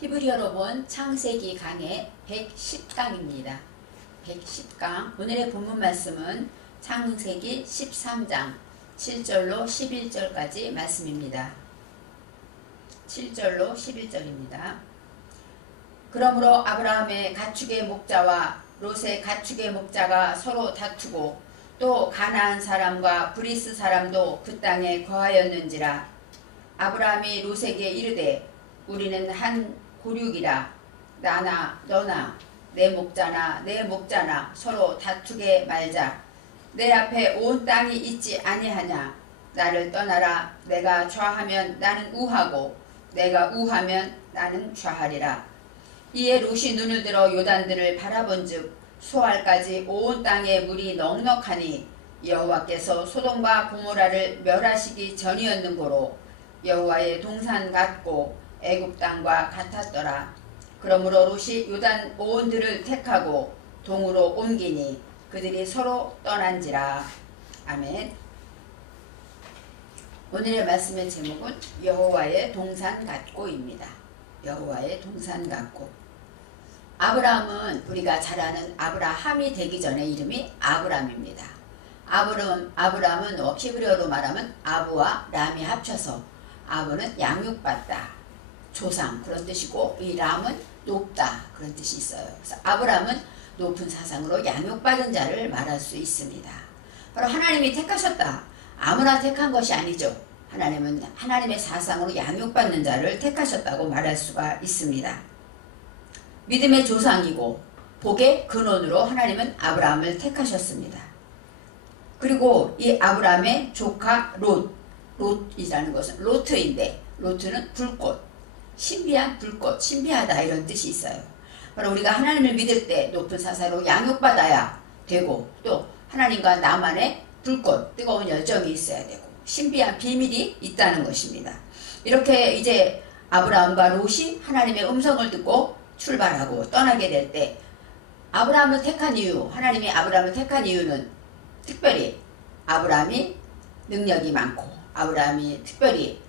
히브리어로 본 창세기 강의 110강입니다. 110강 오늘의 본문 말씀은 창세기 13장 7절로 11절까지 말씀입니다. 7절로 11절입니다. 그러므로 아브라함의 가축의 목자와 롯의 가축의 목자가 서로 다투고 또 가나안 사람과 브리스 사람도 그 땅에 거하였는지라. 아브라함이 롯에게 이르되 우리는 한 고륙이라. 나나 너나 내 목자나 내 목자나 서로 다투게 말자. 내 앞에 온 땅이 있지 아니하냐. 나를 떠나라. 내가 좌하면 나는 우하고 내가 우하면 나는 좌하리라. 이에 롯이 눈을 들어 요단들을 바라본즉 소알까지 온 땅에 물이 넉넉하니 여호와께서 소돔과 고모라를 멸하시기 전이었는고로 여호와의 동산 같고 애굽 땅과 같았더라. 그러므로 롯이 요단 온 들을 택하고 동으로 옮기니 그들이 서로 떠난지라. 아멘. 오늘의 말씀의 제목은 여호와의 동산 같고입니다. 여호와의 동산 같고. 아브라함은 우리가 잘 아는 아브라함이 되기 전에 이름이 아브람입니다. 아브람은 히브리어로 말하면 아브와 람이 합쳐서 아브는 양육받다, 조상 그런 뜻이고 이 람은 높다 그런 뜻이 있어요. 그래서 아브람은 높은 사상으로 양육받은 자를 말할 수 있습니다. 바로 하나님이 택하셨다. 아무나 택한 것이 아니죠. 하나님은 하나님의 사상으로 양육받는 자를 택하셨다고 말할 수가 있습니다. 믿음의 조상이고 복의 근원으로 하나님은 아브라함을 택하셨습니다. 그리고 이 아브라함의 조카 롯이라는 것은 로트인데 로트는 불꽃, 신비한 불꽃, 신비하다 이런 뜻이 있어요. 바로 우리가 하나님을 믿을 때 높은 사사로 양육받아야 되고 또 하나님과 나만의 불꽃, 뜨거운 열정이 있어야 되고 신비한 비밀이 있다는 것입니다. 이렇게 이제 아브라함과 롯이 하나님의 음성을 듣고 출발하고 떠나게 될 때 아브라함을 택한 이유, 하나님이 아브라함을 택한 이유는 특별히 아브라함이 능력이 많고 아브라함이 특별히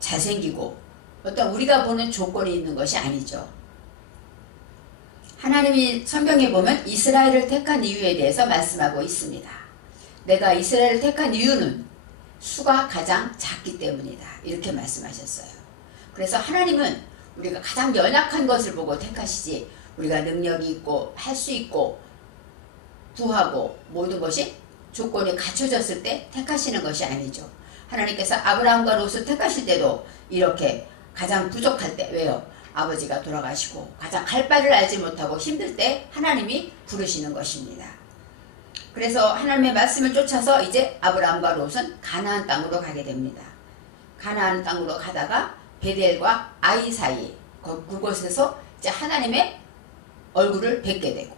잘생기고 어떤 우리가 보는 조건이 있는 것이 아니죠. 하나님이 성경에 보면 이스라엘을 택한 이유에 대해서 말씀하고 있습니다. 내가 이스라엘을 택한 이유는 수가 가장 작기 때문이다. 이렇게 말씀하셨어요. 그래서 하나님은 우리가 가장 연약한 것을 보고 택하시지 우리가 능력이 있고 할 수 있고 부하고 모든 것이 조건이 갖춰졌을 때 택하시는 것이 아니죠. 하나님께서 아브라함과 롯을 택하실 때도 이렇게 가장 부족할 때, 왜요? 아버지가 돌아가시고 가장 갈 바를 알지 못하고 힘들 때 하나님이 부르시는 것입니다. 그래서 하나님의 말씀을 쫓아서 이제 아브라함과 롯은 가나안 땅으로 가게 됩니다. 가나안 땅으로 가다가 베델과 아이 사이 그곳에서 이제 하나님의 얼굴을 뵙게 되고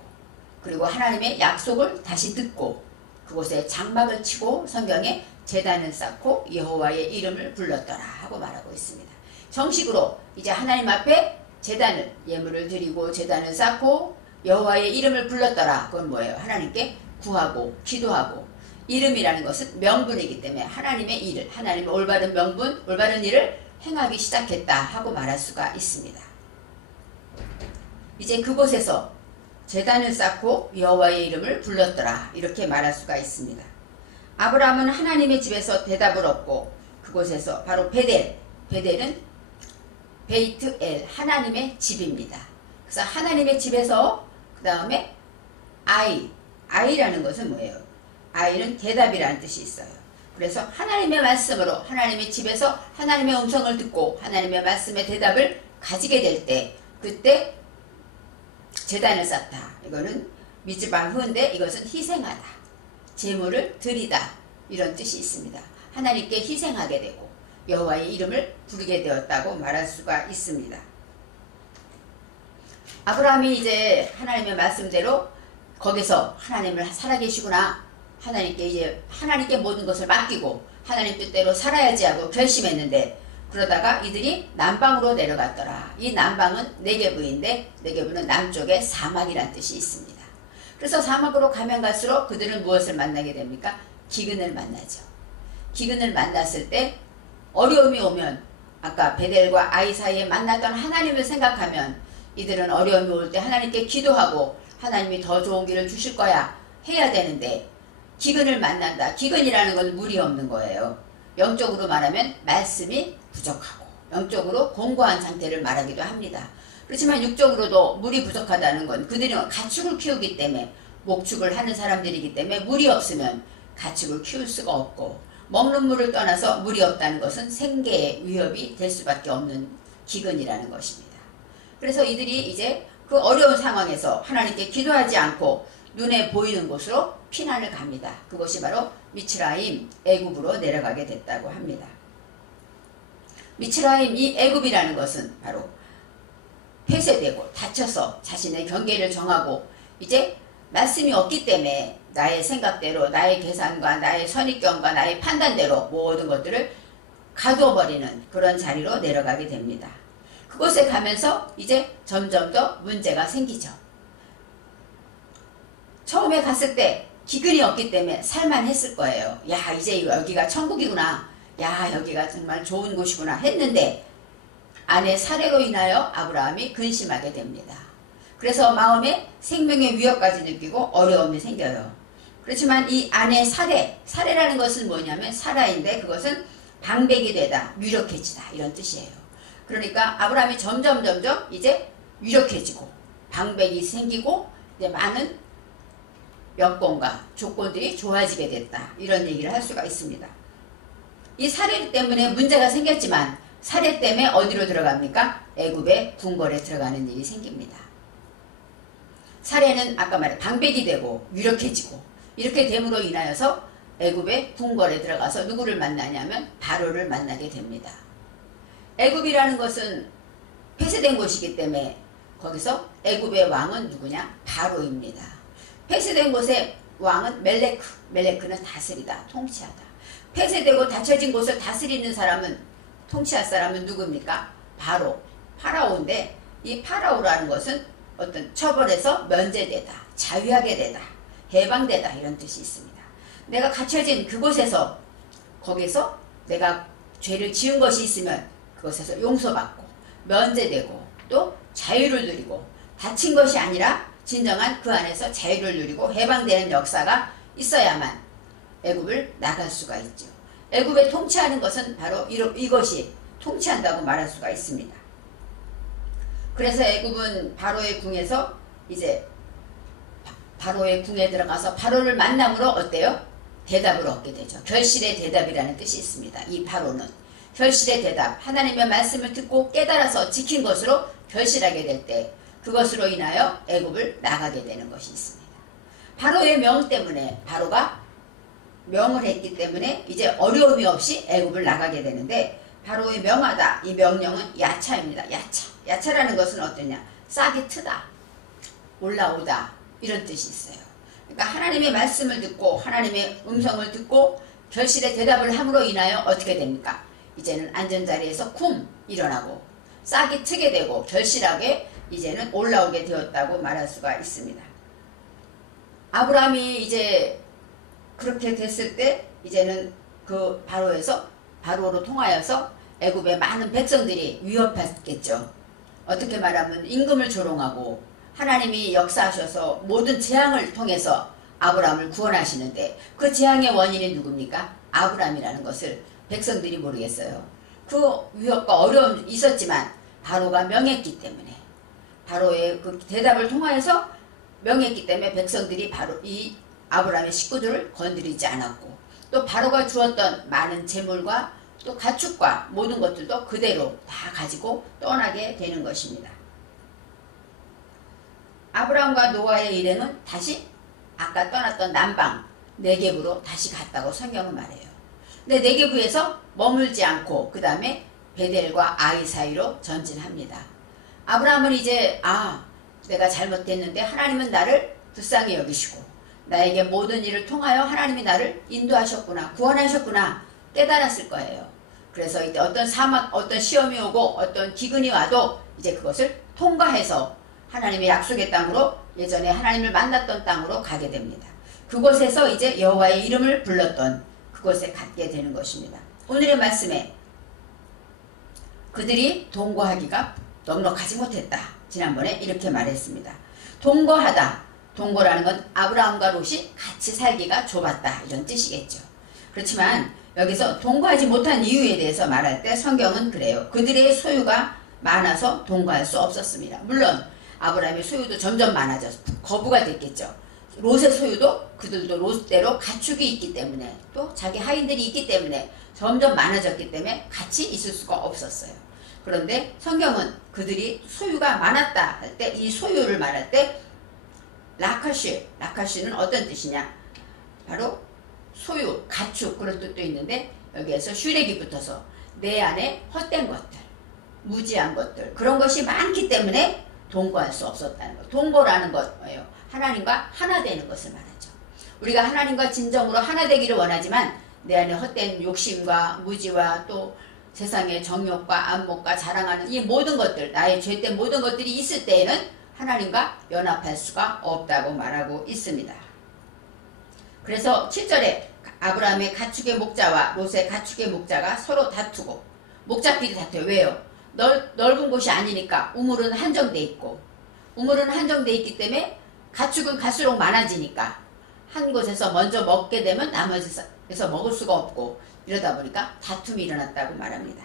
그리고 하나님의 약속을 다시 듣고 그곳에 장막을 치고 성경에 제단을 쌓고 여호와의 이름을 불렀더라 하고 말하고 있습니다. 정식으로 이제 하나님 앞에 제단을 예물을 드리고 제단을 쌓고 여호와의 이름을 불렀더라. 그건 뭐예요? 하나님께 구하고 기도하고 이름이라는 것은 명분이기 때문에 하나님의 일을 하나님의 올바른 명분 올바른 일을 행하기 시작했다 하고 말할 수가 있습니다. 이제 그곳에서 제단을 쌓고 여호와의 이름을 불렀더라 이렇게 말할 수가 있습니다. 아브라함은 하나님의 집에서 대답을 얻고 그곳에서 바로 베델은 베이트엘 하나님의 집입니다. 그래서 하나님의 집에서 그 다음에 아이라는 것은 뭐예요? 아이는 대답이라는 뜻이 있어요. 그래서 하나님의 말씀으로 하나님의 집에서 하나님의 음성을 듣고 하나님의 말씀의 대답을 가지게 될 때 그때 제단을 쌓다. 이거는 미즈바흐인데 이것은 희생하다. 제물을 드리다. 이런 뜻이 있습니다. 하나님께 희생하게 되고 여호와의 이름을 부르게 되었다고 말할 수가 있습니다. 아브라함이 이제 하나님의 말씀대로 거기서 하나님을 살아계시구나. 하나님께 모든 것을 맡기고 하나님 뜻대로 살아야지 하고 결심했는데 그러다가 이들이 남방으로 내려갔더라. 이 남방은 네게브인데 네게브는 남쪽에 사막이라는 뜻이 있습니다. 그래서 사막으로 가면 갈수록 그들은 무엇을 만나게 됩니까? 기근을 만나죠. 기근을 만났을 때 어려움이 오면 아까 베델과 아이 사이에 만났던 하나님을 생각하면 이들은 어려움이 올 때 하나님께 기도하고 하나님이 더 좋은 길을 주실 거야 해야 되는데 기근을 만난다. 기근이라는 건 물이 없는 거예요. 영적으로 말하면 말씀이 부족하고 영적으로 공고한 상태를 말하기도 합니다. 그렇지만 육적으로도 물이 부족하다는 건 그들은 가축을 키우기 때문에 목축을 하는 사람들이기 때문에 물이 없으면 가축을 키울 수가 없고 먹는 물을 떠나서 물이 없다는 것은 생계의 위협이 될 수밖에 없는 기근이라는 것입니다. 그래서 이들이 이제 그 어려운 상황에서 하나님께 기도하지 않고 눈에 보이는 곳으로 피난을 갑니다. 그것이 바로 미츠라임 애굽으로 내려가게 됐다고 합니다. 미츠라임 이 애굽이라는 것은 바로 폐쇄되고 닫혀서 자신의 경계를 정하고 이제 말씀이 없기 때문에 나의 생각대로 나의 계산과 나의 선입견과 나의 판단대로 모든 것들을 가두어버리는 그런 자리로 내려가게 됩니다. 그곳에 가면서 이제 점점 더 문제가 생기죠. 처음에 갔을 때 기근이 없기 때문에 살만했을 거예요. 야, 이제 여기가 천국이구나. 야, 여기가 정말 좋은 곳이구나 했는데 아내 살해로 인하여 아브라함이 근심하게 됩니다. 그래서 마음에 생명의 위협까지 느끼고 어려움이 생겨요. 그렇지만 이 아내 살해라는 것은 뭐냐면 살아인데 그것은 방백이 되다, 유력해지다 이런 뜻이에요. 그러니까 아브라함이 점점 이제 유력해지고 방백이 생기고 이제 많은 여건과 조건들이 좋아지게 됐다. 이런 얘기를 할 수가 있습니다. 이 살해 때문에 문제가 생겼지만 살해 때문에 어디로 들어갑니까? 애굽의 궁궐에 들어가는 일이 생깁니다. 살해는 아까 말한 방백이 되고 유력해지고 이렇게 됨으로 인하여서 애굽의 궁궐에 들어가서 누구를 만나냐면 바로를 만나게 됩니다. 애굽이라는 것은 폐쇄된 곳이기 때문에 거기서 애굽의 왕은 누구냐? 바로입니다. 폐쇄된 곳의 왕은 멜레크는 다스리다, 통치하다. 폐쇄되고 닫혀진 곳을 다스리는 사람은 통치할 사람은 누굽니까? 파라오인데 이 파라오라는 것은 어떤 처벌에서 면제되다, 자유하게 되다, 해방되다 이런 뜻이 있습니다. 내가 갇혀진 그곳에서 거기서 내가 죄를 지은 것이 있으면 그것에서 용서받고 면제되고 또 자유를 누리고 닫힌 것이 아니라 진정한 그 안에서 자유를 누리고 해방되는 역사가 있어야만 애굽을 나갈 수가 있죠. 애굽에 통치하는 것은 바로 이것이 통치한다고 말할 수가 있습니다. 그래서 애굽은 바로의 궁에서 이제 바로의 궁에 들어가서 바로를 만남으로 어때요? 대답을 얻게 되죠. 결실의 대답이라는 뜻이 있습니다. 이 바로는 결실의 대답, 하나님의 말씀을 듣고 깨달아서 지킨 것으로 결실하게 될 때 그것으로 인하여 애굽을 나가게 되는 것이 있습니다. 바로의 명 때문에 바로가 명을 했기 때문에 이제 어려움이 없이 애굽을 나가게 되는데 바로의 명하다 이 명령은 야차입니다. 야차라는 것은 어떠냐? 싹이 트다, 올라오다 이런 뜻이 있어요. 그러니까 하나님의 말씀을 듣고 하나님의 음성을 듣고 결실의 대답을 함으로 인하여 어떻게 됩니까? 이제는 안전자리에서 쿵 일어나고 싹이 트게 되고 결실하게 이제는 올라오게 되었다고 말할 수가 있습니다. 아브라함이 이제 그렇게 됐을 때 이제는 그 바로로 통하여서 애굽의 많은 백성들이 위협했겠죠. 어떻게 말하면 임금을 조롱하고 하나님이 역사하셔서 모든 재앙을 통해서 아브라함을 구원하시는데 그 재앙의 원인이 누굽니까? 아브라함이라는 것을 백성들이 모르겠어요. 그 위협과 어려움이 있었지만 바로가 명했기 때문에 바로의 그 대답을 통하여서 명했기 때문에 백성들이 바로 이 아브라함의 식구들을 건드리지 않았고 또 바로가 주었던 많은 재물과 또 가축과 모든 것들도 그대로 다 가지고 떠나게 되는 것입니다. 아브라함과 노아의 일행은 다시 아까 떠났던 남방 네겝으로 다시 갔다고 성경은 말해요. 근데 네겝에서 머물지 않고 그 다음에 베델과 아이 사이로 전진합니다. 아브라함은 이제 내가 잘못했는데 하나님은 나를 불쌍히 여기시고 나에게 모든 일을 통하여 하나님이 나를 인도하셨구나, 구원하셨구나 깨달았을 거예요. 그래서 이때 어떤 시험이 오고 어떤 기근이 와도 이제 그것을 통과해서 하나님의 약속의 땅으로 예전에 하나님을 만났던 땅으로 가게 됩니다. 그곳에서 이제 여호와의 이름을 불렀던 그곳에 갖게 되는 것입니다. 오늘의 말씀에 그들이 동거하기가 넉넉하지 못했다. 지난번에 이렇게 말했습니다. 동거하다. 동거라는 건 아브라함과 롯이 같이 살기가 좁았다. 이런 뜻이겠죠. 그렇지만 여기서 동거하지 못한 이유에 대해서 말할 때 성경은 그래요. 그들의 소유가 많아서 동거할 수 없었습니다. 물론 아브라함의 소유도 점점 많아져서 거부가 됐겠죠. 롯의 소유도 그들도 롯대로 가축이 있기 때문에 또 자기 하인들이 있기 때문에 점점 많아졌기 때문에 같이 있을 수가 없었어요. 그런데 성경은 그들이 소유가 많았다 할 때 이 소유를 말할 때 라카시는 어떤 뜻이냐? 바로 소유, 가축 그런 뜻도 있는데 여기에서 슈렉이 붙어서 내 안에 헛된 것들, 무지한 것들 그런 것이 많기 때문에 동거할 수 없었다는 것. 동거라는 것이에요. 하나님과 하나 되는 것을 말하죠. 우리가 하나님과 진정으로 하나 되기를 원하지만 내 안에 헛된 욕심과 무지와 또 세상의 정욕과 안목과 자랑하는 이 모든 것들, 나의 죄된 모든 것들이 있을 때에는 하나님과 연합할 수가 없다고 말하고 있습니다. 그래서 7절에 아브라함의 가축의 목자와 롯의 가축의 목자가 서로 다투고 목자끼리 다투어요. 왜요? 넓은 곳이 아니니까 우물은 한정돼 있고 우물은 한정돼 있기 때문에 가축은 갈수록 많아지니까 한 곳에서 먼저 먹게 되면 나머지에서 먹을 수가 없고 이러다 보니까 다툼이 일어났다고 말합니다.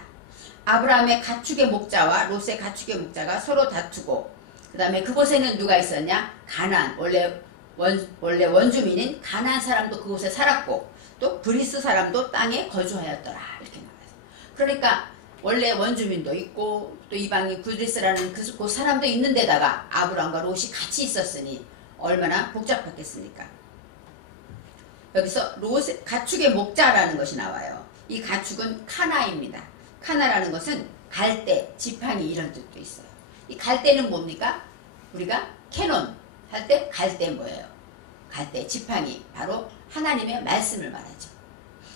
아브라함의 가축의 목자와 롯의 가축의 목자가 서로 다투고 그 다음에 그곳에는 누가 있었냐? 가나안, 원래 원주민인 가나안 사람도 그곳에 살았고 또 브리스 사람도 땅에 거주하였더라 이렇게 말해요. 그러니까 원래 원주민도 있고 또 이방인 브리스라는 그 사람도 있는 데다가 아브라함과 롯이 같이 있었으니 얼마나 복잡했겠습니까? 여기서 롯의 가축의 목자라는 것이 나와요. 이 가축은 카나입니다. 카나라는 것은 갈대, 지팡이 이런 뜻도 있어요. 이 갈대는 뭡니까? 우리가 캐논 할 때 갈대 뭐예요? 갈대, 지팡이 바로 하나님의 말씀을 말하죠.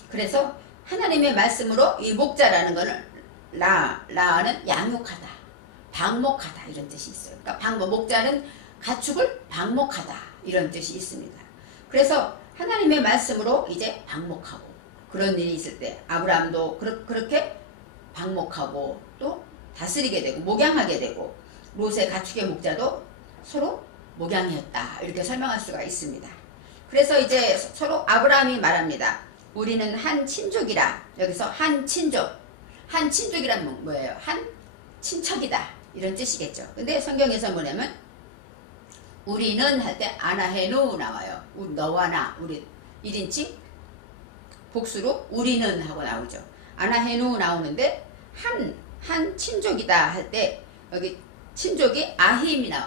그래서 하나님의 말씀으로 이 목자라는 것을 라는 양육하다, 방목하다 이런 뜻이 있어요. 그러니까 목자는 가축을 방목하다 이런 뜻이 있습니다. 그래서 하나님의 말씀으로 이제 방목하고 그런 일이 있을 때 아브라함도 그렇게 방목하고 또 다스리게 되고 목양하게 되고 롯의 가축의 목자도 서로 목양이었다 이렇게 설명할 수가 있습니다. 그래서 이제 서로 아브라함이 말합니다. 우리는 한 친족이라. 여기서 한 친족이란 뭐예요? 한 친척이다 이런 뜻이겠죠. 근데 성경에서 뭐냐면 우리는 할 때 아나헤누 나와요. 너와 나 우리 1인칭 복수로 우리는 하고 나오죠. 아나헤누 나오는데 한 친족이다 할 때 여기 친족이 아힘이 나와.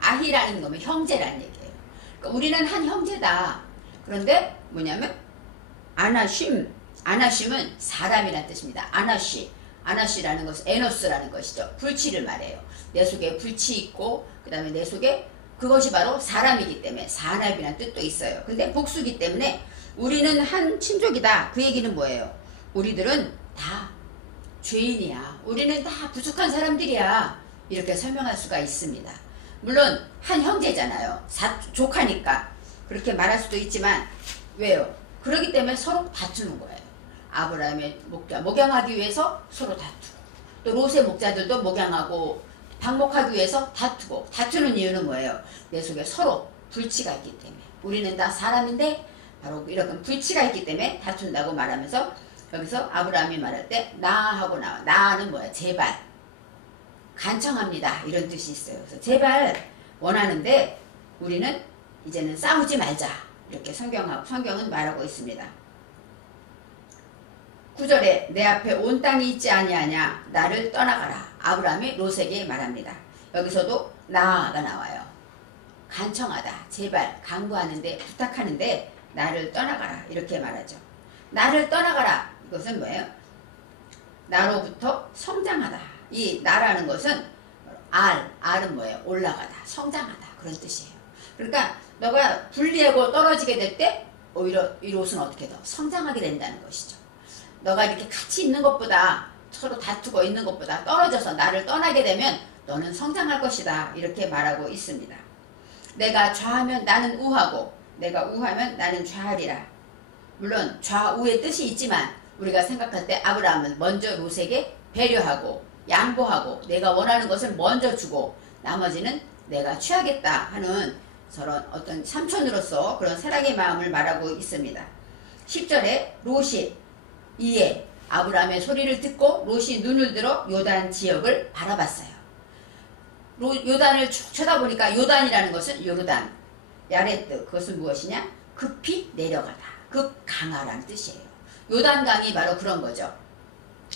아히라는 거면 형제라는 얘기예요. 그러니까 우리는 한 형제다. 그런데 뭐냐면 아나심은 사람이라는 뜻입니다. 아나시라는 것은 에노스라는 것이죠. 불치를 말해요. 내 속에 불치 있고 그 다음에 내 속에 그것이 바로 사람이기 때문에 사람이라는 뜻도 있어요. 근데 복수기 때문에 우리는 한 친족이다. 그 얘기는 뭐예요? 우리들은 다 죄인이야. 우리는 다 부족한 사람들이야. 이렇게 설명할 수가 있습니다. 물론 한 형제잖아요. 조카니까 그렇게 말할 수도 있지만 왜요? 그러기 때문에 서로 다투는 거예요. 아브라함의 목자 목양하기 위해서 서로 다투고 또 롯의 목자들도 목양하고 방목하기 위해서 다투고 다투는 이유는 뭐예요? 내 속에 서로 불치가 있기 때문에 우리는 다 사람인데 바로 이런 불치가 있기 때문에 다툰다고 말하면서 여기서 아브라함이 말할 때 나하고 나와. 나는 뭐야? 제발 간청합니다 이런 뜻이 있어요. 그래서 제발 원하는데 우리는 이제는 싸우지 말자 이렇게 성경은 말하고 있습니다. 9절에 내 앞에 온 땅이 있지 아니하냐 나를 떠나가라. 아브라함이 롯에게 말합니다. 여기서도 나가 나와요. 간청하다, 제발 강구하는데 부탁하는데 나를 떠나가라 이렇게 말하죠. 나를 떠나가라 이것은 뭐예요? 나로부터 성장하다. 이 나라는 것은 알은 뭐예요? 올라가다, 성장하다 그런 뜻이에요. 그러니까 너가 분리하고 떨어지게 될 때 오히려 이 롯은 어떻게 더 성장하게 된다는 것이죠. 너가 이렇게 같이 있는 것보다 서로 다투고 있는 것보다 떨어져서 나를 떠나게 되면 너는 성장할 것이다 이렇게 말하고 있습니다. 내가 좌하면 나는 우하고 내가 우하면 나는 좌하리라. 물론 좌우의 뜻이 있지만 우리가 생각할 때 아브라함은 먼저 롯에게 배려하고 양보하고 내가 원하는 것을 먼저 주고 나머지는 내가 취하겠다 하는 저런 어떤 삼촌으로서 그런 사랑의 마음을 말하고 있습니다. 10절에 롯이 이에 아브라함의 소리를 듣고 롯이 눈을 들어 요단 지역을 바라봤어요. 요단을 쭉 쳐다보니까 요단이라는 것은 요르단, 야레트, 그것은 무엇이냐? 급히 내려가다, 급강하라는 뜻이에요. 요단강이 바로 그런 거죠.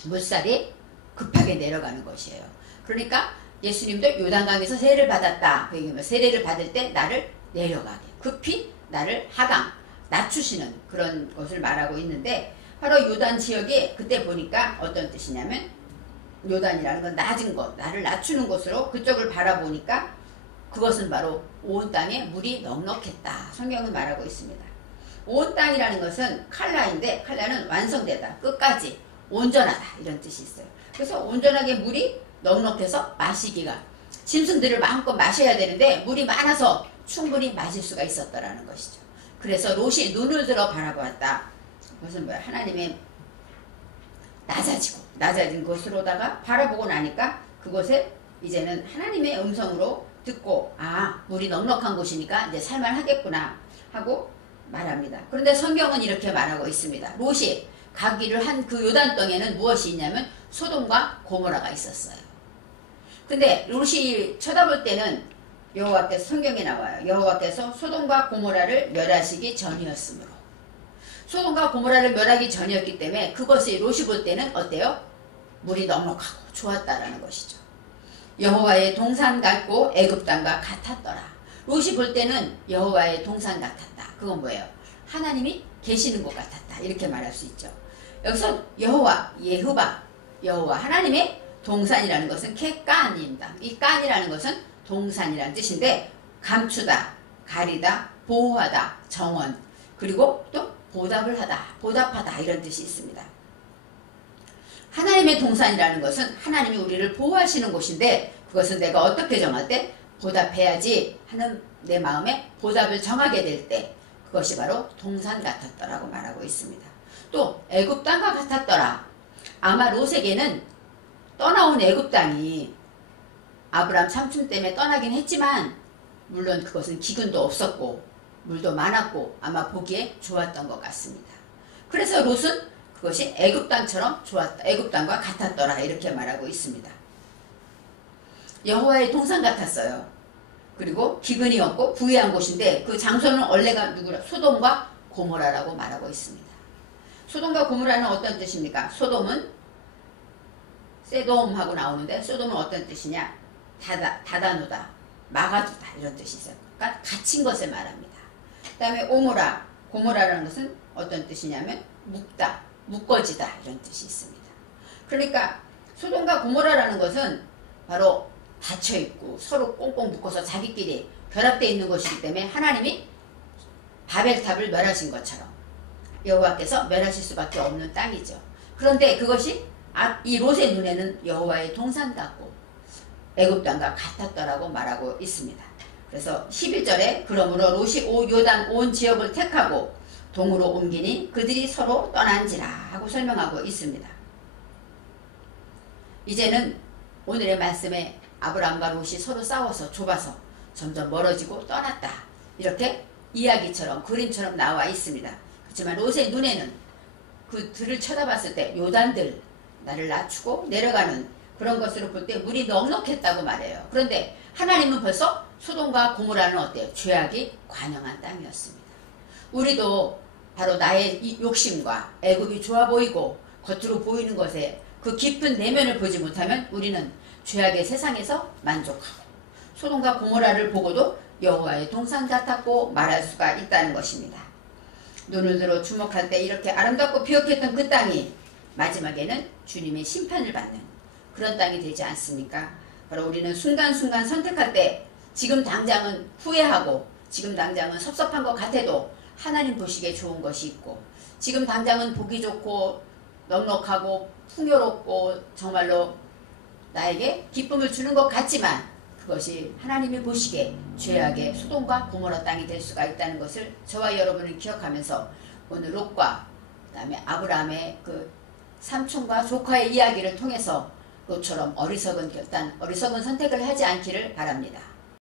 물살이 급하게 내려가는 것이에요. 그러니까 예수님도 요단강에서 세례를 받았다. 세례를 받을 때 나를 내려가게, 급히 나를 하강, 낮추시는 그런 것을 말하고 있는데, 바로 요단 지역이 그때 보니까 어떤 뜻이냐면, 요단이라는 건 낮은 것, 나를 낮추는 곳으로 그쪽을 바라보니까 그것은 바로 온 땅에 물이 넉넉했다. 성경은 말하고 있습니다. 온 땅이라는 것은 칼라인데, 칼라는 완성되다, 끝까지 온전하다 이런 뜻이 있어요. 그래서 온전하게 물이 넉넉해서 마시기가, 짐승들을 마음껏 마셔야 되는데 물이 많아서 충분히 마실 수가 있었다라는 것이죠. 그래서 롯이 눈을 들어 바라보았다. 그것은 뭐야? 하나님의 낮아진 곳으로다가 바라보고 나니까 그곳에 이제는 하나님의 음성으로 듣고, 아, 물이 넉넉한 곳이니까 이제 살만하겠구나 하고 말합니다. 그런데 성경은 이렇게 말하고 있습니다. 롯이 가기를 한 그 요단 땅에는 무엇이 있냐면 소돔과 고모라가 있었어요. 근데 롯이 쳐다볼 때는 여호와께서, 성경에 나와요. 여호와께서 소돔과 고모라를 멸하시기 전이었으므로, 소돔과 고모라를 멸하기 전이었기 때문에 그것이 롯이 볼 때는 어때요? 물이 넉넉하고 좋았다라는 것이죠. 여호와의 동산 같고 애굽 땅과 같았더라. 롯이 볼 때는 여호와의 동산 같았다. 그건 뭐예요? 하나님이 계시는 곳 같았다. 이렇게 말할 수 있죠. 여기서 여호와, 예후바, 여호와 하나님의 동산이라는 것은 캣간입니다. 이 깐이라는 것은 동산이라는 뜻인데, 감추다, 가리다, 보호하다, 정원, 그리고 또 보답을 하다, 보답하다 이런 뜻이 있습니다. 하나님의 동산이라는 것은 하나님이 우리를 보호하시는 곳인데, 그것은 내가 어떻게 정할 때 보답해야지 하는 내 마음에 보답을 정하게 될 때 그것이 바로 동산 같았더라고 말하고 있습니다. 또 애굽 땅과 같았더라. 아마 롯에게는 떠나온 애굽 땅이 아브람 삼촌 때문에 떠나긴 했지만, 물론 그것은 기근도 없었고 물도 많았고 아마 보기에 좋았던 것 같습니다. 그래서 롯은 그것이 애굽 땅처럼 좋았다, 애굽 땅과 같았더라 이렇게 말하고 있습니다. 여호와의 동산 같았어요. 그리고 기근이 없고 부유한 곳인데 그 장소는 원래가 누구라? 소돔과 고모라라고 말하고 있습니다. 소돔과 고모라는 어떤 뜻입니까? 소돔은 세돔하고 나오는데, 소돔은 어떤 뜻이냐? 닫아놓다, 막아두다 이런 뜻이 있어요. 그러니까 갇힌 것을 말합니다. 그 다음에 고모라라는 것은 어떤 뜻이냐면 묶다, 묶어지다 이런 뜻이 있습니다. 그러니까 소돔과 고모라라는 것은 바로 닫혀있고 서로 꽁꽁 묶어서 자기끼리 결합되어 있는 것이기 때문에 하나님이 바벨탑을 멸하신 것처럼 여호와께서 멸하실 수밖에 없는 땅이죠. 그런데 그것이 이 롯의 눈에는 여호와의 동산 같고 애굽 땅과 같았더라고 말하고 있습니다. 그래서 11절에 그러므로 롯이 요단 온 지역을 택하고 동으로 옮기니 그들이 서로 떠난지라 하고 설명하고 있습니다. 이제는 오늘의 말씀에 아브라함과 롯이 서로 싸워서 좁아서 점점 멀어지고 떠났다, 이렇게 이야기처럼 그림처럼 나와 있습니다. 그렇지만 롯의 눈에는 그 들을 쳐다봤을 때 요단들, 나를 낮추고 내려가는 그런 것으로 볼 때 물이 넉넉했다고 말해요. 그런데 하나님은 벌써 소돔과 고모라는 어때요? 죄악이 관영한 땅이었습니다. 우리도 바로 나의 이 욕심과 애굽이 좋아 보이고 겉으로 보이는 것에 그 깊은 내면을 보지 못하면 우리는 죄악의 세상에서 만족하고 소돔과 고모라를 보고도 여호와의 동산 같았고 말할 수가 있다는 것입니다. 눈을 들어 주목할 때 이렇게 아름답고 비옥했던 그 땅이 마지막에는 주님의 심판을 받는 그런 땅이 되지 않습니까? 바로 우리는 순간순간 선택할 때 지금 당장은 후회하고 지금 당장은 섭섭한 것 같아도 하나님 보시기에 좋은 것이 있고, 지금 당장은 보기 좋고 넉넉하고 풍요롭고 정말로 나에게 기쁨을 주는 것 같지만 그것이 하나님이 보시기에 죄악의 소돔과 고모라 땅이 될 수가 있다는 것을 저와 여러분은 기억하면서 오늘 롯과 그 다음에 아브라함의 그 삼촌과 조카의 이야기를 통해서 롯처럼 어리석은 결단, 어리석은 선택을 하지 않기를 바랍니다.